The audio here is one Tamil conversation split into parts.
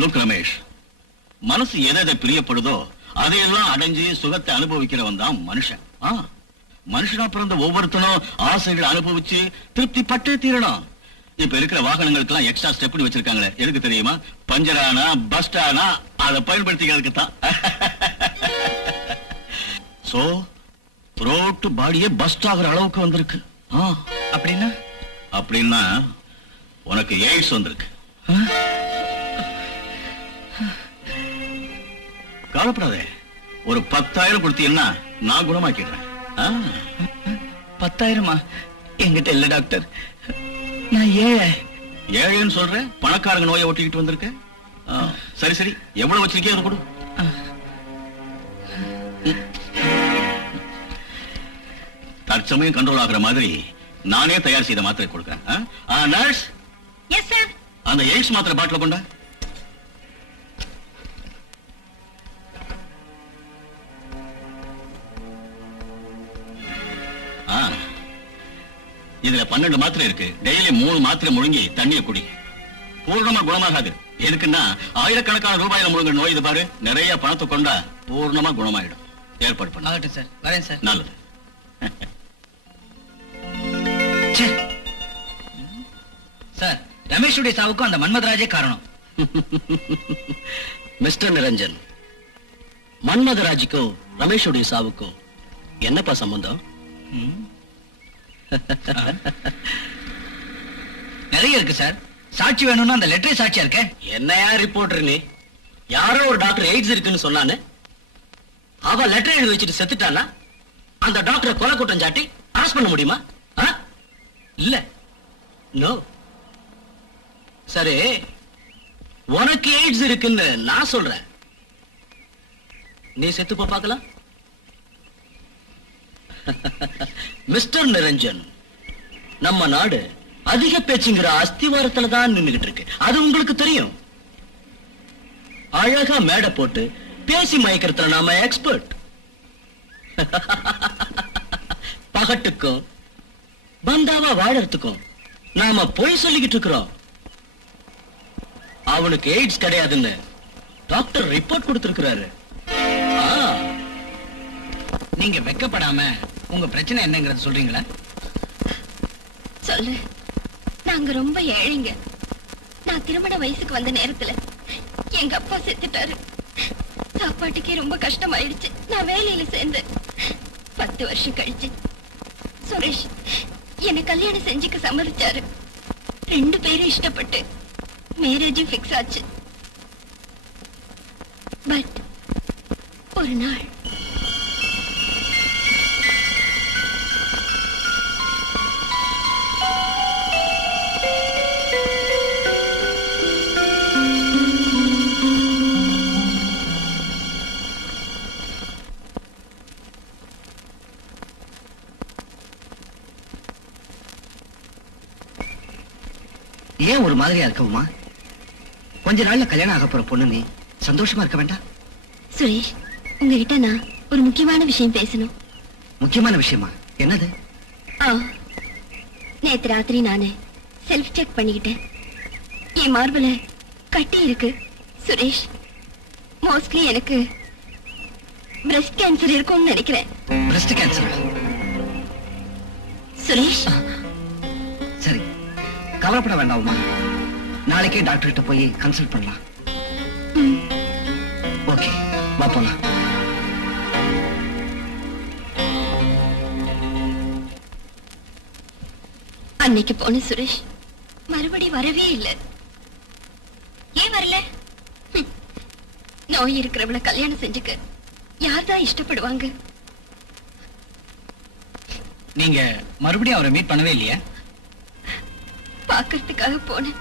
லுக் ரமேஷ், மனசு எதை பிரியப்படுதோ அதையெல்லாம் அடைஞ்சு சுகத்தை அனுபவிக்கிறவன் தான் மனுஷன். மனுஷனா பிறந்த ஒவ்வொருத்தனும் ஆசைகளை அனுபவிச்சு திருப்தி பட்டே தீரணும். இப்ப இருக்கிற வாகனங்களுக்கு எல்லாம் எக்ஸ்ட்ரா ஸ்டெப்னி வச்சிருக்காங்களே, எதுக்கு தெரியுமா? பஞ்சரானா பஸ்டானா அதை பயன்படுத்திக்கிறதுக்கு தான். சோ த்ரோட் பாடியே பஸ்ட் ஆகிற அளவுக்கு வந்திருக்கு. அப்படின்னா அப்படின்னா உனக்கு எய்ட்ஸ் வந்திருக்கு. கவலைப்படாதே, ஒரு 10,000 கொடுத்தீங்கன்னா நான் குணமாக்கிடுறேன். 10,000? என்கிட்ட இல்ல டாக்டர், நான் ஏழைன்னு சொல்றேன். பணக்காரங்க நோயை ஒட்டிக்கிட்டு வந்திருக்க. சரி சரி, எவ்வளவு வச்சிருக்கே அது கொடு. தற்சமயம் கண்ட்ரோல் ஆகுற மாதிரி நானே தயார் செய்த மாத்திரை கொடுக்கிறேன். Nurse, yes sir. அந்த எய்ட்ஸ் மாத்திரை பாட்டில கொண்டா. இதுல 12 மாத்திரை இருக்கு. டெய்லி 3 மாத்திரை முழுங்கி தண்ணியை குடி. பூர்ணமா குணமாகாது. எதுக்குன்னா ஆயிரக்கணக்கான ரூபாயில முழுங்க நோய். இது பாரு, நிறைய பணத்தை கொண்டா பூர்ணமா குணமாயிடும். ஏற்பாடு பண்ண சார். வரேன் சார். நல்லது. சார், ரமேஷுடைய சாவுக்கும் அந்த மன்மதராஜே காரணம். மிஸ்டர் நிரஞ்சன், மன்மதராஜுக்கும் ரமேஷுடைய சாவுக்கும் என்னப்பா சம்பந்தம்? நிறைய இருக்கு சார். சாட்சி வேணும்னா அந்த லெட்டரே சாட்சியா இருக்க. என்னையா ரிப்போர்ட்டர் நீ? யாரோ ஒரு டாக்டர் எய்ட்ஸ் இருக்குன்னு சொன்னானு அவ லெட்டர் எழுதி வச்சுட்டு செத்துட்டானா அந்த டாக்டரை கொலை குற்றம் சாட்டி அரெஸ்ட் பண்ண முடியுமா? இல்ல. நோ. சரி, உனக்கு எய்ட்ஸ் இருக்குன்னு நான் சொல்றேன், நீ செத்து போ பார்க்கலாம். மிஸ்டர் நிரஞ்சன், நம்ம நாடு அதிக பேச்சுங்கிற அஸ்திவாரத்துல தான் நின்னுகிட்டு இருக்கு. அது உங்களுக்கு தெரியும். அழகா மேடை போட்டு பேசி மயக்கிறதுல நாம எக்ஸ்பர்ட். பகட்டுக்கும் பந்தாவா வாழறதுக்கும் நாம போய் சொல்லிக்கிட்டு இருக்கிறோம். அவனுக்கு எய்ட்ஸ் கிடையாதுன்னு டாக்டர் ரிப்போர்ட் கொடுத்திருக்கிறாரு. நீங்க வெக்கப்படாம உங்க பிரச்சனை என்னங்கறத சொல்றீங்களா? சொல்லு. நாங்க ரொம்ப ஏழைங்க. நான் திருமண வயசுக்கு வந்த நேரத்துல எங்க அப்பா செத்துட்டாரு. சாப்பாட்டுக்கே ரொம்ப கஷ்டமாயிடுச்சு. நான் வேலையில சேர்ந்தேன். 10 வருஷம் கழிச்சு சுரேஷ் என்ன கல்யாணம் செஞ்சுக்க சம்மதிச்சாரு. 2 பேரும் இஷ்டப்பட்டு மேரேஜும் ஃபிக்ஸ் ஆச்சு. பட் ஒரு நாள் ஏன் ஒரு மாதிரியா இருக்கவுமா? கொஞ்ச நாள்ல கல்யாணம் ஆக போற பொண்ணு, நீ சந்தோஷமா இருக்க வேண்டாம்? சுரேஷ், உங்ககிட்ட நான் ஒரு முக்கியமான விஷயம் பேசணும். முக்கியமான விஷயமா? என்னது? நேத்து ராத்திரி நானு செல்ஃப் செக் பண்ணிக்கிட்டேன். என் மார்புல கட்டி இருக்கு. சுரேஷ், மோஸ்ட்லி எனக்கு பிரஸ்ட் கேன்சர் இருக்கும்னு நினைக்கிறேன். Breast cancer? சுரேஷ், சரி, கவலைப்பட வேண்டாமா. நாளைக்கே டாக்டர் கிட்ட போய் கன்சல்ட் பண்ணலாம். ஓகே, வா போலாம். அன்னைக்கு போன சுரேஷ் மறுபடி வரவே இல்லை. ஏன் வரல? நோய் இருக்கிறவளை கல்யாணம் செஞ்சுக்க யார்தான் இஷ்டப்படுவாங்க? நீங்க மறுபடியும் அவரை மீட் பண்ணவே இல்லையா? பாக்கிறதுக்காக போனேன்.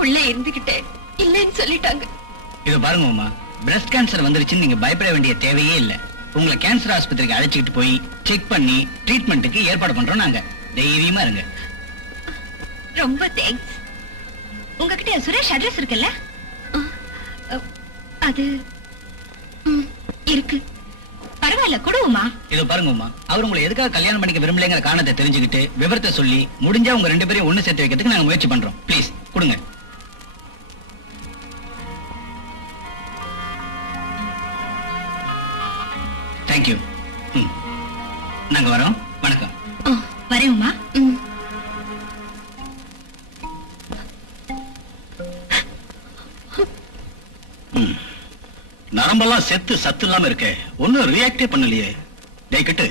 உள்ள இருந்துகிட்டே இல்லைன்னு சொல்லிட்டாங்க. இது பாருங்க அம்மா, பிரஸ்ட் கேன்சர் வந்துருச்சுன்னு நீங்க பயப்பட வேண்டிய தேவையே இல்லை. உங்களை கேன்சர் ஆஸ்பத்திரிக்கு அழைச்சிக்கிட்டு போய் செக் பண்ணி ட்ரீட்மெண்ட்டுக்கு ஏற்பாடு பண்றோம் நாங்க. தைரியமா இருங்க. ரொம்ப தேங்க்ஸ். உங்ககிட்ட சுரேஷ் அட்ரஸ் இருக்குல்ல? அது இருக்கு. பரவாயில்ல, கொடுவோமா? இது பாருங்கம்மா, அவர் உங்களை எதுக்காக கல்யாணம் பண்ணிக்க விரும்பலைங்கிற காரணத்தை தெரிஞ்சுக்கிட்டு விவரத்தை சொல்லி முடிஞ்சா உங்க 2 பேரையும் ஒண்ணு சேர்த்து வைக்கிறதுக்கு நாங்க முயற்சி பண்றோம். ப்ளீஸ் கொடுங்க. நாங்க வரோம். வணக்கம். வரேம்மா. நரம்பெல்லாம் செத்து சத்து இல்லாம இருக்க, ஒன்னும் ரியாக்டே பண்ணலையே. டேய் கட்டு,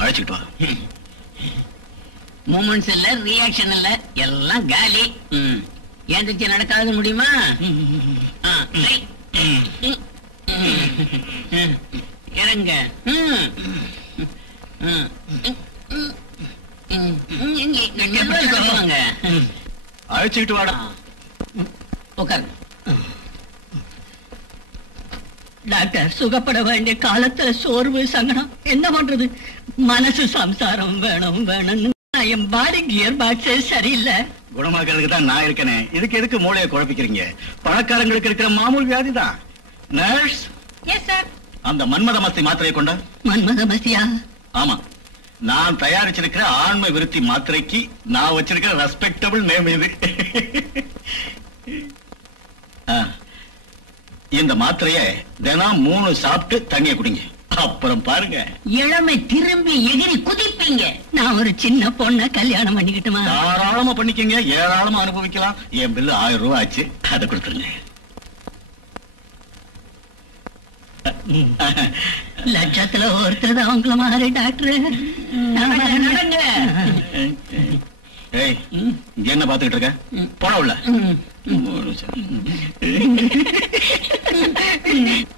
அழைச்சிட்டு வா. மூமெண்ட்ஸ் இல்ல, ரியாக்ஷன் இல்ல, எல்லாம் காலி. ஏந்திரிச்சு நடக்காத முடியுமா? இறங்க. அழைச்சிட்டு வாடா. உட்காரு. டாக்டர், சுகப்பட வேண்டிய காலத்துல சோர்வு சங்கடம் என்ன பண்றது? மனசு சம்சாரம் வேணும் வேணும்னு என் பாடி கியர் பாக்ஸே சரியில்லை. குணமாக்கிறதுக்கு தான் நான் இருக்கனே. இதுக்கு எதுக்கு மூளையை குழப்பிக்கிறீங்க? பணக்காரங்களுக்கு இருக்கிற மாமூல் வியாதி தான். Nurse, yes sir. அந்த மன்மத மஸ்தி மாத்திரையை கொண்ட. மன்மத மஸ்தியா? ஆமா, நான் தயாரிச்சிருக்கிற ஆன்ம விருத்தி மாத்திரைக்கு நான் வச்சிருக்கிற ரெஸ்பெக்டபிள் நேம் இது. இந்த மாத்திரைய தினம் 3 சாப்பிட்டு தண்ணிய குடிங்க. அப்புறம் பாருங்க, இளமை திரும்பி எகிரி குதிப்பீங்க. நான் ஒரு சின்ன பொண்ண கல்யாணம் பண்ணிக்கிட்டுமா? தாராளமா பண்ணிக்கங்க, ஏராளமா அனுபவிக்கலாம். என் பில்லு 1000 ரூபாய் ஆச்சு, அதை கொடுத்துருங்க. லட்சத்துல ஒருத்தர் தான் உங்களை மாதிரி டாக்டர். ஏய், இங்க என்ன பாத்துக்கிட்டு இருக்க? போட உள்ள.